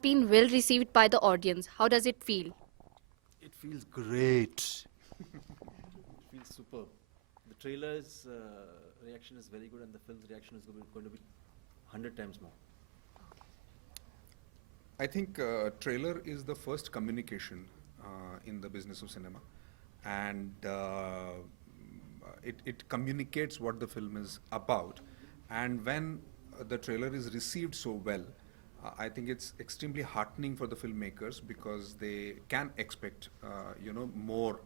been well received by the audience. How does it feel? It feels great. It feels superb. The trailer's reaction is very good, and the film's reaction is going to be 100 times more. I think trailer is the first communication in the business of cinema, and it communicates what the film is about. And when the trailer is received so well, I think it's extremely heartening for the filmmakers because they can expect, more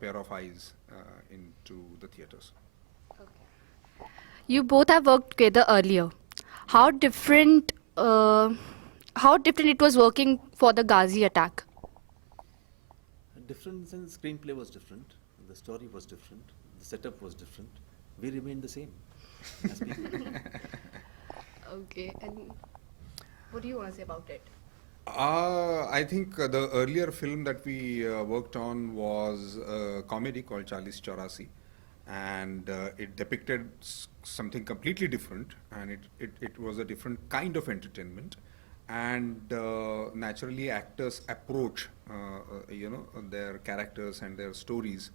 pair of eyes into the theaters. You both have worked together earlier. How different, how different it was working for the Ghazi attack? Different since screenplay was different, the story was different, the setup was different. We remained the same as people. Okay, and what do you want to say about it? I think the earlier film that we worked on was a comedy called Charlis Chaurasi, and it depicted something completely different, and it was a different kind of entertainment. And naturally, actors approach, their characters and their stories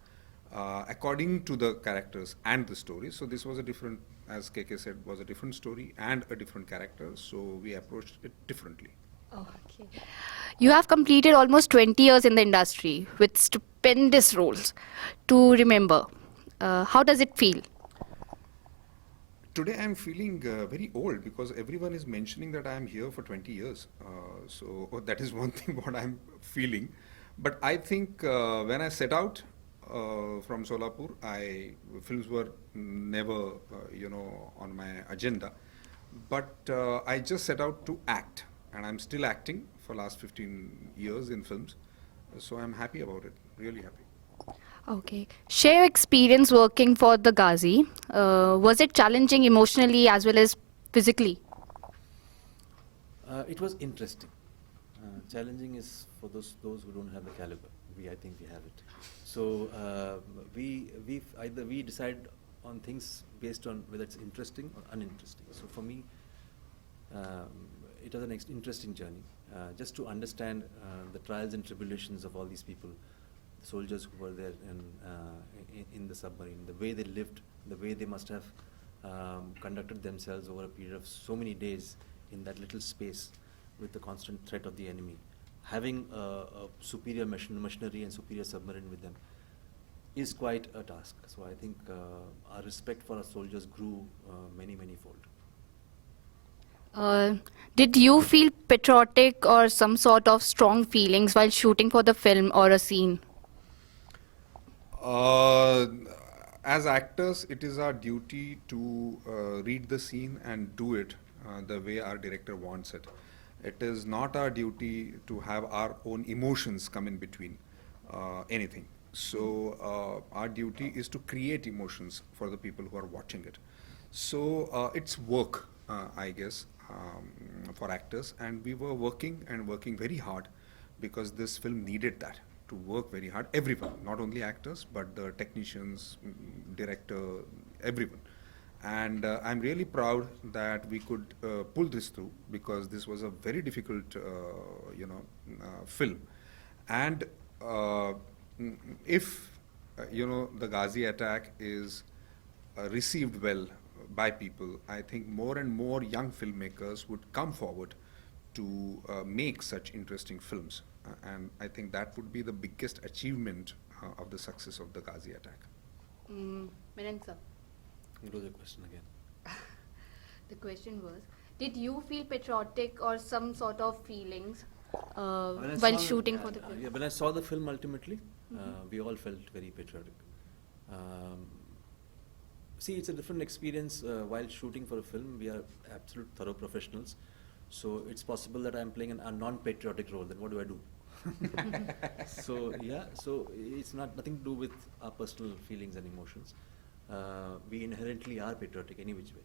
according to the characters and the stories. So this was a different, as KK said, was a different story and a different character. So we approached it differently. Oh, okay. You have completed almost 20 years in the industry with stupendous roles to remember. How does it feel? Today I'm feeling very old because everyone is mentioning that I'm here for 20 years. So that is one thing what I'm feeling. But I think when I set out from Solapur, films were never, on my agenda. But I just set out to act, and I'm still acting for last 15 years in films. So I'm happy about it, really happy. Okay. Share your experience working for the Ghazi. Was it challenging emotionally as well as physically? It was interesting. Challenging is for those who don't have the caliber. I think we have it. So we decide on things based on whether it's interesting or uninteresting. So for me, it was an interesting journey, just to understand the trials and tribulations of all these people, the soldiers who were there in the submarine, the way they lived, the way they must have conducted themselves over a period of so many days in that little space with the constant threat of the enemy. Having a superior machinery and superior submarine with them is quite a task. So I think our respect for our soldiers grew many fold. Did you feel patriotic or some sort of strong feelings while shooting for the film or a scene? As actors, it is our duty to read the scene and do it the way our director wants it. It is not our duty to have our own emotions come in between anything. So our duty is to create emotions for the people who are watching it. So it's work, I guess, for actors, and we were working very hard because this film needed that, to work very hard. Everyone, not only actors, but the technicians, director, everyone. And I'm really proud that we could pull this through because this was a very difficult, film. And if, the Ghazi attack is received well by people, I think more and more young filmmakers would come forward to make such interesting films. And I think that would be the biggest achievement of the success of the Ghazi attack. Menon sir. What was the question again? The question was, did you feel patriotic or some sort of feelings while shooting for the film? When I saw the film ultimately, we all felt very patriotic. See, it's a different experience while shooting for a film. We are absolute thorough professionals. So it's possible that I'm playing a non-patriotic role. Then what do I do? So it's nothing to do with our personal feelings and emotions. We inherently are patriotic any which way.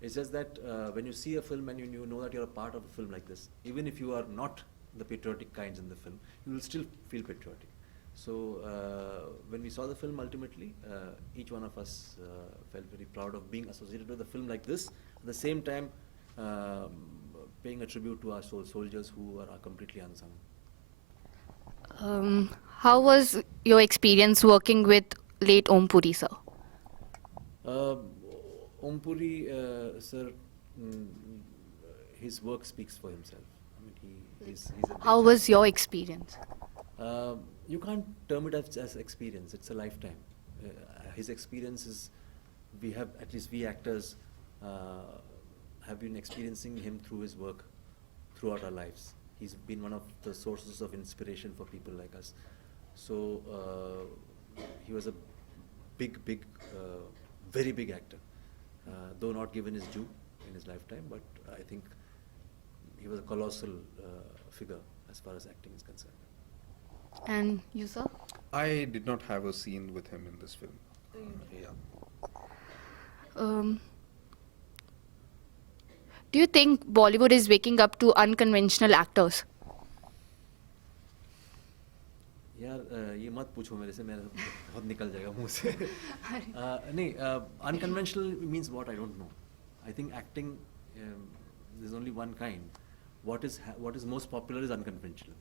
It's just that when you see a film and you know that you're a part of a film like this, even if you are not the patriotic kinds in the film, you will still feel patriotic. So when we saw the film ultimately, each one of us felt very proud of being associated with a film like this. At the same time, paying a tribute to our soldiers who are completely unsung. How was your experience working with late Om Puri sir? Om Puri, sir, mm, his work speaks for himself. I mean, he's a great How was your experience? You can't term it as experience. It's a lifetime. His experience is, we have, at least we actors, have been experiencing him through his work throughout our lives. He's been one of the sources of inspiration for people like us. So he was a big, very big actor, though not given his due in his lifetime, but I think he was a colossal figure as far as acting is concerned. And you, sir? I did not have a scene with him in this film. Yeah. Do you think Bollywood is waking up to unconventional actors? यार ये मत पूछो मेरे से, मेरा बहुत निकल जाएगा मुंह से. नहीं, unconventional means what? I don't know. I think acting, there's only one kind. What is most popular is unconventional.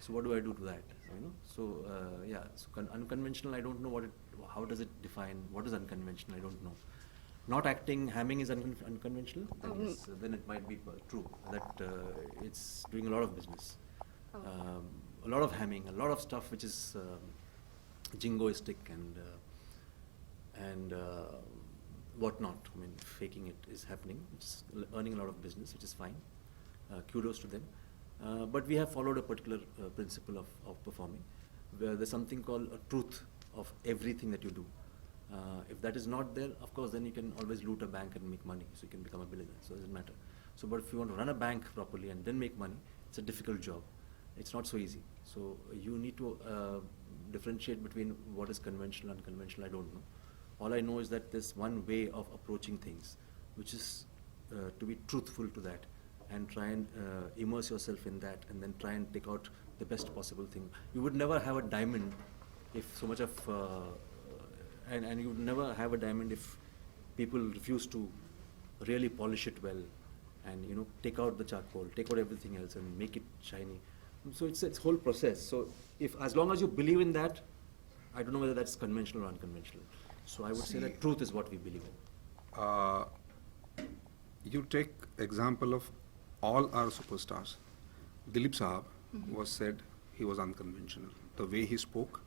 So what do I do to that? You know. So yeah. So unconventional, I don't know how does it define? What is unconventional? I don't know. Not acting, hamming is unconventional. Then it might be true that it's doing a lot of business. A lot of hamming, a lot of stuff which is jingoistic and whatnot. I mean, faking it is happening. It's earning a lot of business, which is fine. Kudos to them. But we have followed a particular principle of performing, where there's something called a truth of everything that you do. If that is not there, of course, then you can always loot a bank and make money, so you can become a billionaire. So it doesn't matter. So, but if you want to run a bank properly and then make money, it's a difficult job. It's not so easy. So you need to differentiate between what is conventional and unconventional. I don't know. All I know is that there's one way of approaching things, which is to be truthful to that and try and immerse yourself in that, and then try and take out the best possible thing. You would never have a diamond if so much of and you would never have a diamond if people refuse to really polish it well and take out the charcoal, take out everything else and make it shiny. So it's whole process. So if as long as you believe in that, I don't know whether that's conventional or unconventional. So I would say that truth is what we believe in. You take example of all our superstars. Dilip Sahab was said he was unconventional. The way he spoke,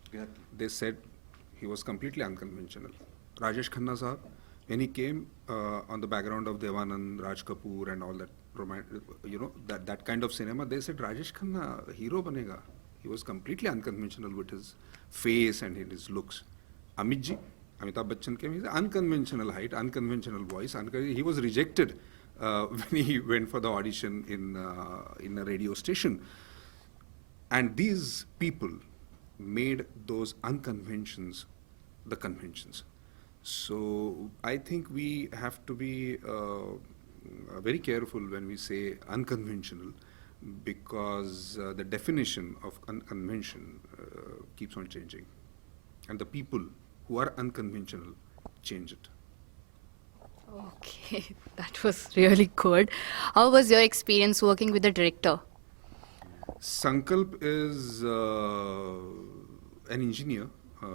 they said he was completely unconventional. Rajesh Khanna Sahab, when he came on the background of Devanand, Raj Kapoor and all that, that kind of cinema, they said Rajesh Khanna hero banega. He was completely unconventional with his face and in his looks. Amit ji, Amitabh Bachchan came, he's unconventional height, unconventional voice. He was rejected when he went for the audition in a radio station. And these people made those unconventions the conventions. So I think we have to be very careful when we say unconventional, because the definition of unconvention keeps on changing, and the people who are unconventional change it. Okay, that was really good. How was your experience working with the director? Sankalp is an engineer,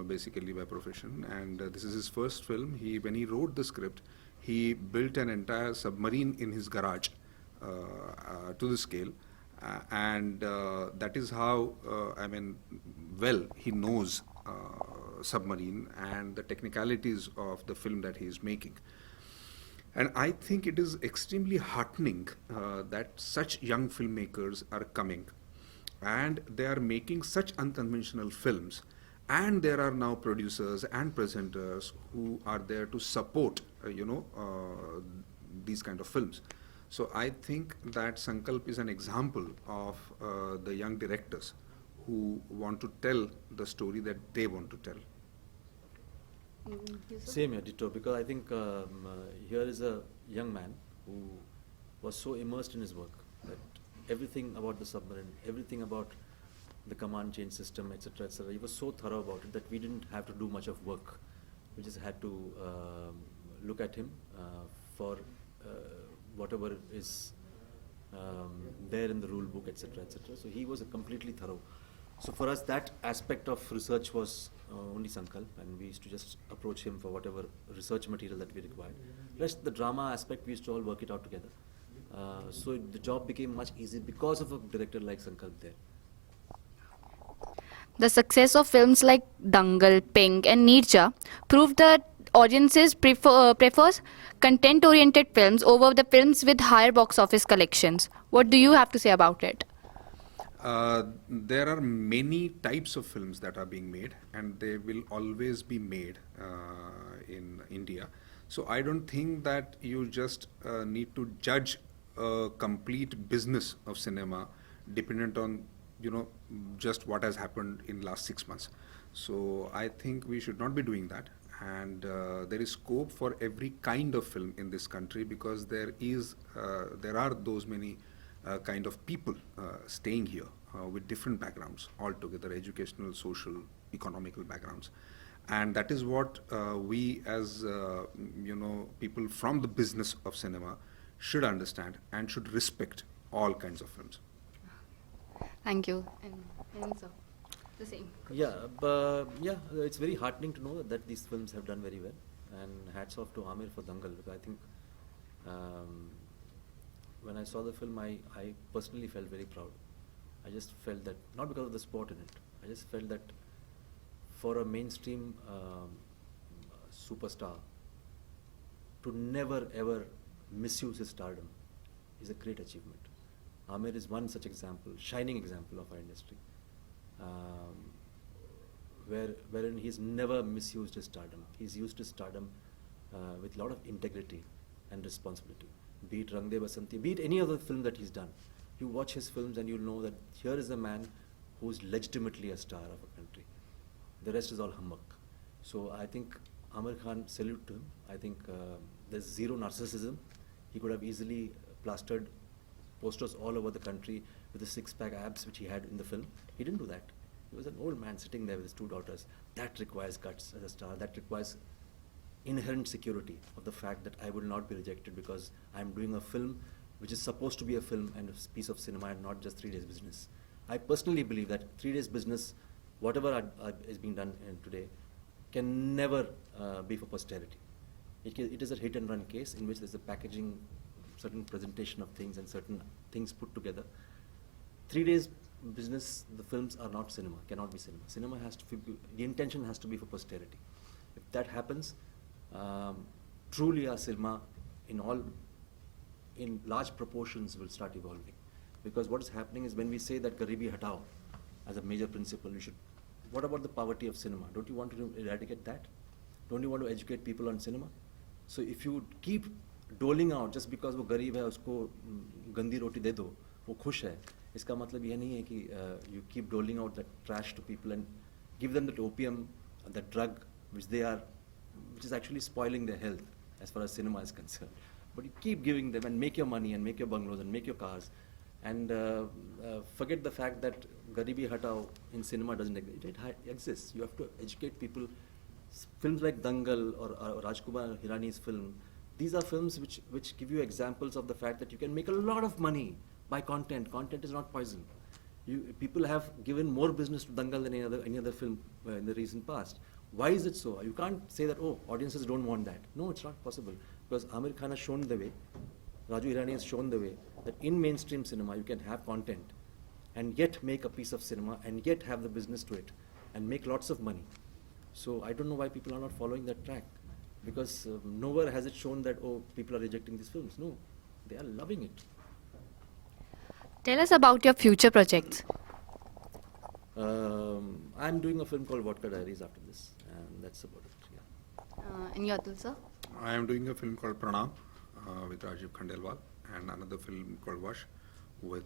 basically by profession, and this is his first film. When he wrote the script, he built an entire submarine in his garage to the scale, and that is how, he knows submarine and the technicalities of the film that he is making. And I think it is extremely heartening that such young filmmakers are coming and they are making such unconventional films, and there are now producers and presenters who are there to support these kind of films. So I think that Sankalp is an example of the young directors who want to tell the story that they want to tell. Same here, ditto, because I think here is a young man who was so immersed in his work that everything about the submarine, everything about the command change system, etc., etc., he was so thorough about it that we didn't have to do much of work. We just had to look at him for whatever is there in the rule book, etc., etc. So he was a completely thorough. So for us, that aspect of research was only Sankalp, and we used to just approach him for whatever research material that we required. Rest, the drama aspect, we used to all work it out together. So the job became much easier because of a director like Sankalp there. The success of films like Dangal, Pink, and Neerja proved that audiences prefers content-oriented films over the films with higher box office collections. What do you have to say about it? There are many types of films that are being made, and they will always be made in India. So I don't think that you just need to judge a complete business of cinema dependent on just what has happened in last 6 months. So I think we should not be doing that, and there is scope for every kind of film in this country, because there are those many kind of people staying here with different backgrounds altogether, educational, social, economical backgrounds. And that is what we as people from the business of cinema should understand and should respect all kinds of films. Thank you. And so, the same. Yeah, it's very heartening to know that these films have done very well, and hats off to Amir for Dangal, because I think when I saw the film, I personally felt very proud. I just felt that, not because of the sport in it, I just felt that for a mainstream superstar to never ever misuse his stardom is a great achievement. Amir is one such example, shining example of our industry, wherein he's never misused his stardom. He's used his stardom with a lot of integrity and responsibility. Be it Rang De Basanti, be it any other film that he's done. You watch his films and you'll know that here is a man who's legitimately a star of a country. The rest is all humbug. So I think Amir Khan, salute to him. I think there's zero narcissism. He could have easily plastered posters all over the country with the six-pack abs which he had in the film. He didn't do that. He was an old man sitting there with his 2 daughters. That requires guts as a star. That requires inherent security of the fact that I will not be rejected because I'm doing a film which is supposed to be a film and a piece of cinema and not just 3 days business. I personally believe that 3 days business, whatever is being done today, can never be for posterity. It is a hit and run case in which there's a packaging, certain presentation of things and certain things put together. 3 days business, the films are not cinema, cannot be cinema. Cinema has to be, the intention has to be for posterity. If that happens, truly our cinema in large proportions will start evolving. Because what is happening is when we say that Garibi Hatao as a major principle, what about the poverty of cinema? Don't you want to eradicate that? Don't you want to educate people on cinema? So if you keep doling out just because वो गरीब है उसको गंदी रोटी दे दो वो खुश है, इसका मतलब ये नहीं है कि you keep doling out that trash to people and give them that opium, that drug which is actually spoiling their health as far as cinema is concerned. But you keep giving them and make your money and make your bungalows and make your cars and forget the fact that Garibi Hatao in cinema doesn't exist. It exists. You have to educate people. Films like Dangal or Rajkumar Hirani's film, these are films which give you examples of the fact that you can make a lot of money by content. Content is not poison. People have given more business to Dangal than any other film in the recent past. Why is it so? You can't say that, oh, audiences don't want that. No, it's not possible. Because Amir Khan has shown the way, Raju Hirani has shown the way, that in mainstream cinema you can have content and yet make a piece of cinema and yet have the business to it and make lots of money. So I don't know why people are not following that track. Because nowhere has it shown that, oh, people are rejecting these films. No, they are loving it. Tell us about your future projects. I'm doing a film called Vodka Diaries after this, and that's about it. Yeah. And Yatul sir? I am doing a film called Pranam with Rajiv Khandelwal, and another film called Vash with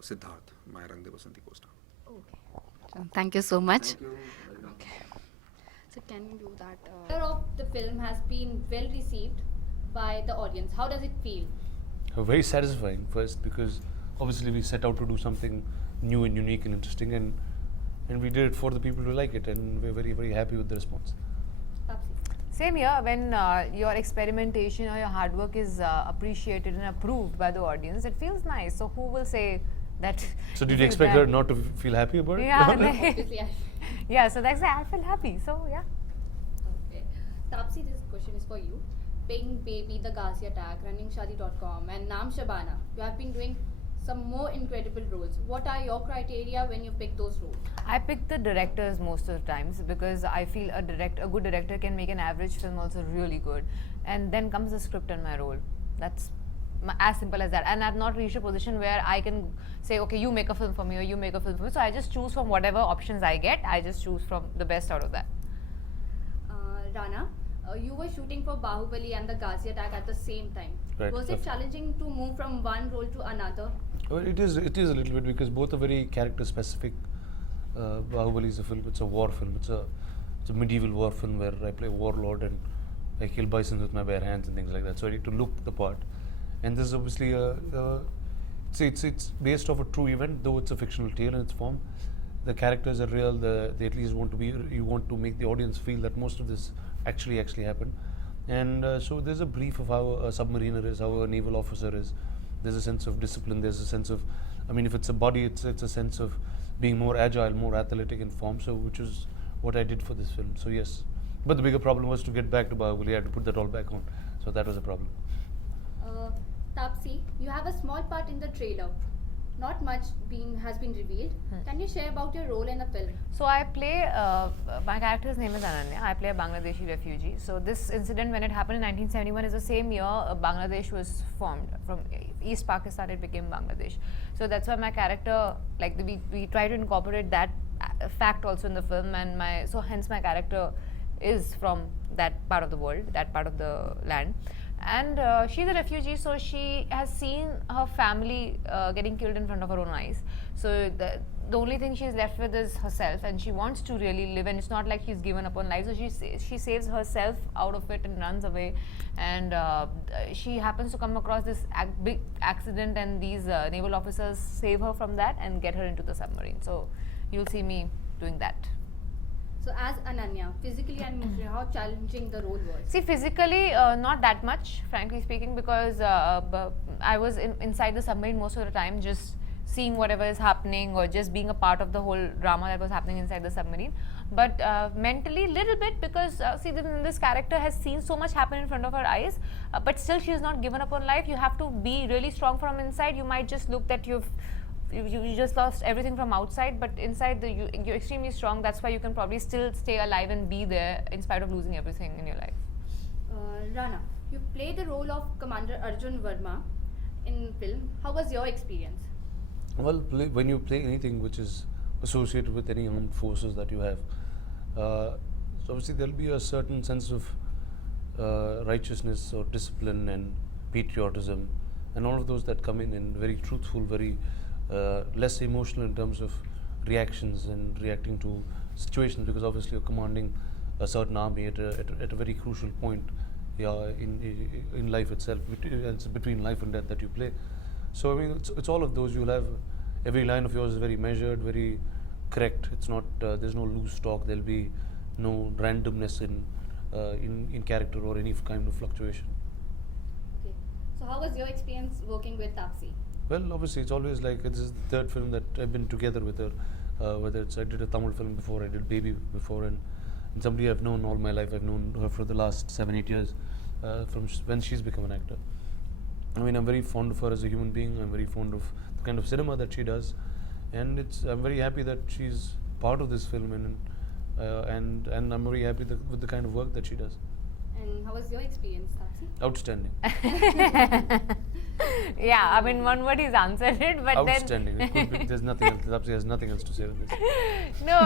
Siddharth, my Rang De Basanti co-star. Okay. Thank you so much. Thank you. Welcome. Okay. So can you do that? Of the film has been well received by the audience. How does it feel? Very satisfying first, because obviously we set out to do something new and unique and interesting, and we did it for the people who like it, and we're very, very happy with the response. Taapsee. Same here, when your experimentation or your hard work is appreciated and approved by the audience, it feels nice. So who will say that? So did this you is expect bad? her not to feel happy about it? Yeah, Obviously, yeah. So that's I feel happy. So yeah. Okay. Taapsee, this question is for you. Pink, Baby, The Ghazi Attack, RunningShadi.com, and Naam Shabana. You have been doing some more incredible roles. What are your criteria when you pick those roles? I pick the directors most of the times because I feel a good director can make an average film also really good, and then comes the script and my role. That's as simple as that. And I've not reached a position where I can say, okay, you make a film for me or you make a film for me. So I just choose from whatever options I get. I just choose from the best out of that. Rana, you were shooting for Bahubali and the Ghazi Attack at the same time. Right. Was it challenging to move from one role to another? Well, it is a little bit because both are very character specific. Bahubali is a film, it's a war film, it's a medieval war film where I play a warlord and I kill bison with my bare hands and things like that. So I need to look the part. And this is obviously it's based off a true event, though it's a fictional tale in its form. The characters are real. They at least you want to make the audience feel that most of this actually happened. And so there's a brief of how a submariner is, how a naval officer is. There's a sense of discipline. There's a sense of, I mean, if it's a body, it's a sense of being more agile, more athletic in form. So which is what I did for this film. So yes, but the bigger problem was to get back to Bahubali. I had to put that all back on. So that was a problem. Taapsee, you have a small part in the trailer. Not much has been revealed. Can you share about your role in the film? So I play, my character's name is Ananya. I play a Bangladeshi refugee. So this incident, when it happened in 1971, is the same year Bangladesh was formed. From East Pakistan, it became Bangladesh. So that's why my character, like we try to incorporate that fact also in the film, and hence my character is from that part of the world, that part of the land. And she's a refugee, so she has seen her family getting killed in front of her own eyes. So the only thing she's left with is herself, and she wants to really live, and it's not like she's given up on life. So she saves herself out of it and runs away. And she happens to come across this big accident, and these naval officers save her from that and get her into the submarine. So you'll see me doing that. So as Ananya, physically and mentally, how challenging the role was? See, physically, not that much, frankly speaking, because I was inside the submarine most of the time, just seeing whatever is happening or just being a part of the whole drama that was happening inside the submarine. But mentally, little bit, because see, this character has seen so much happen in front of her eyes, but still she has not given up on life. You have to be really strong from inside. You might just look that you just lost everything from outside, but inside you're extremely strong. That's why you can probably still stay alive and be there in spite of losing everything in your life. Rana, you play the role of Commander Arjun Verma in film. How was your experience? Well, when you play anything which is associated with any armed forces that you have, so obviously there'll be a certain sense of righteousness or discipline and patriotism, and all of those that come in very truthful, very less emotional in terms of reactions and reacting to situations, because obviously you're commanding a certain army at a very crucial point in life itself. It's between life and death that you play. So I mean, it's all of those. You'll have every line of yours is very measured, very correct. It's not there's no loose talk. There'll be no randomness in character or any kind of fluctuation. Okay. So how was your experience working with Taapsee? Well, obviously, it's always like this is the third film that I've been together with her. Whether it's I did a Tamil film before, I did Baby before, and somebody I've known all my life. I've known her for the last 7-8 years, from when she's become an actor. I mean, I'm very fond of her as a human being. I'm very fond of the kind of cinema that she does, and I'm very happy that she's part of this film, and I'm very happy with the kind of work that she does. And how was your experience, Taapsee? Outstanding. Yeah, I mean, one word he's answered it, but Outstanding. It could be, there's nothing else. Taapsee has nothing else to say with this. No,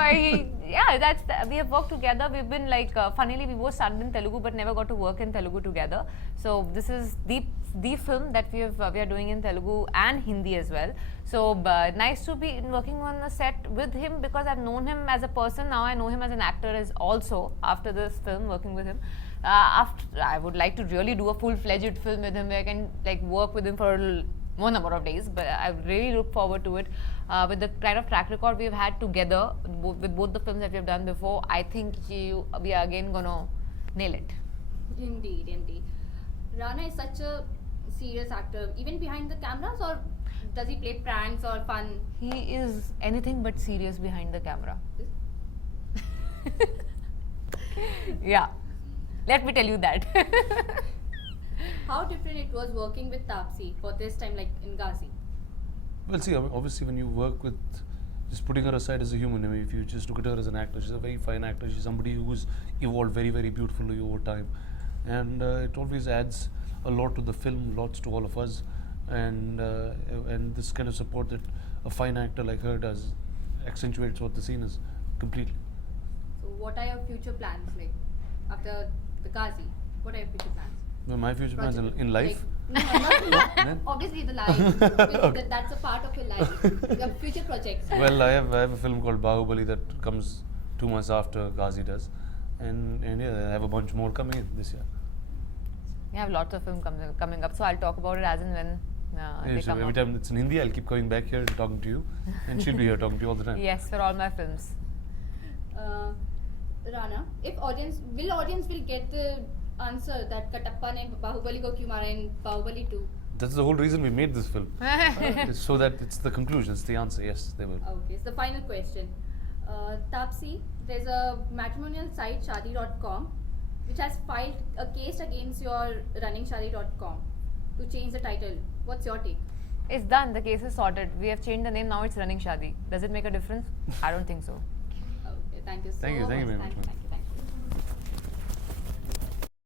we have worked together. We've been like, funnily, we both started in Telugu but never got to work in Telugu together. So this is the film that we are doing in Telugu and Hindi as well. So nice to be working on a set with him, because I've known him as a person. Now I know him as an actor as also after this film, working with him. I would like to really do a full-fledged film with him where I can like work with him for more number of days, but I really look forward to it. With the kind of track record we've had together with both the films that we've done before, I think we are again gonna nail it. Indeed, indeed. Rana is such a serious actor, even behind the cameras, or does he play pranks or fun? He is anything but serious behind the camera. Yeah, let me tell you that. How different it was working with Taapsee for this time, like in Ghazi? Well, see, obviously, when you work with, just putting her aside as a human, I mean, if you just look at her as an actor, she's a very fine actor. She's somebody who's evolved very, very beautifully over time. And it always adds a lot to the film, lots to all of us. And this kind of support that a fine actor like her does accentuates what the scene is completely. So, what are your future plans like after the Ghazi? What are your future plans? Well, my future plans Project- in life. Like, no, not Then? obviously the life. Because Okay. That's a part of your life. Your future projects. Well, I have a film called Bahubali that comes 2 months after Ghazi does, and yeah, I have a bunch more coming in this year. We have lots of film coming up, so I'll talk about it as and when Yeah, they so come every up. time it's in Hindi, I'll keep coming back here and talking to you, and she'll be here talking to you all the time. Yes, for all my films. Rana, if audience will get the answer that Katappa ne Bahubali ko kyun mara in Bahubali 2? That's the whole reason we made this film, is so that it's the conclusion, it's the answer. Yes, they will. Okay, so the final question. Taapsee, there's a matrimonial site shadi.com which has filed a case against your running shadi.com to change the title. What's your take? It's done. The case is sorted. We have changed the name. Now it's Running Shadi. Does it make a difference? I don't think so. Okay, thank you so Thank you much. very much, Thank ma'am. you.